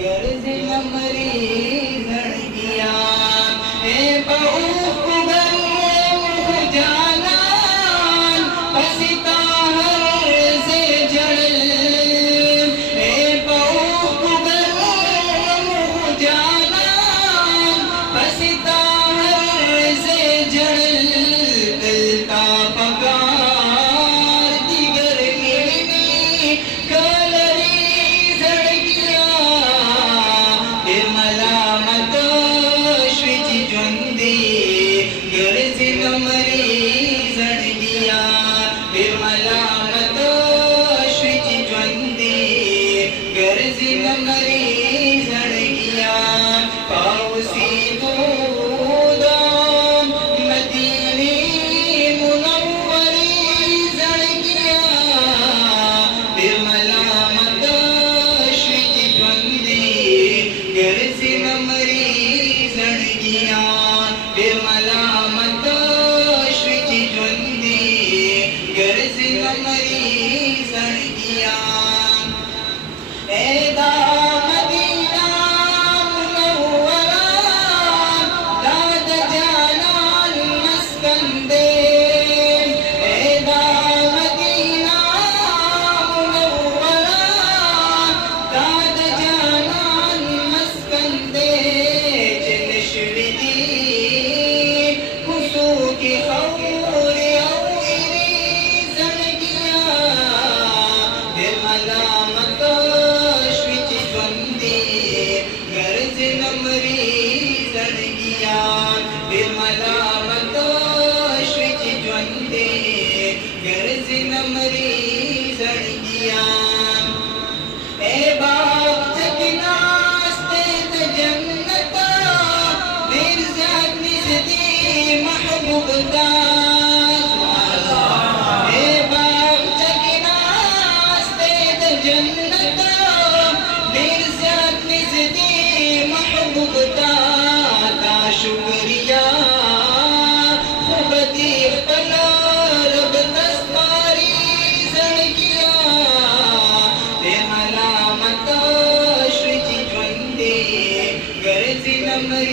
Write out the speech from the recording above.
गर्ज न मरी धड़किया ए बहु गर जाना पसीता हर से जड़ल ए बहु गर जाना पसीता हर से जड़ल दिलता पगार दिगर गिरनी कलरी धड़किया फिर मलामत श्विच जुंदी गर्ज न मरी धड़किया फिर मलामत श्विच जुंदी गर्ज न मरी धड़किया पाउसी दूदा मदीने मुनव्वरी धड़किया फिर मलामत श्विच जुंदी गर्ज न मरी धड़किया फिर मलामत श्विच जुंदी गर्ज न मरी धड़किया ए दा मदीना मुनव्वरा दाद जालाल मस्कन दे ए दा मदीना मुनव्वरा दाद जालाल मस्कन दे जनशविदी खुशू की खौर औरी ज़ड़किया फिर मलामत श्विच जुंदी गर्ज न मरी धड़किया फिर मलामत श्विच जुंदी गर्ज न मरी धड़किया ए बाप चकिनास्ते त जन्नत मिर्ज़ात निज़दी महबूब दा ए बाप चकिनास्ते त जन्नत मिर्ज़ात निज़दी महबूब दा ता शुक्रिया खुबती पला रब तस्मारी ज़ड़किया फिर मलामत श्विच जुंदी गर्ज न मरी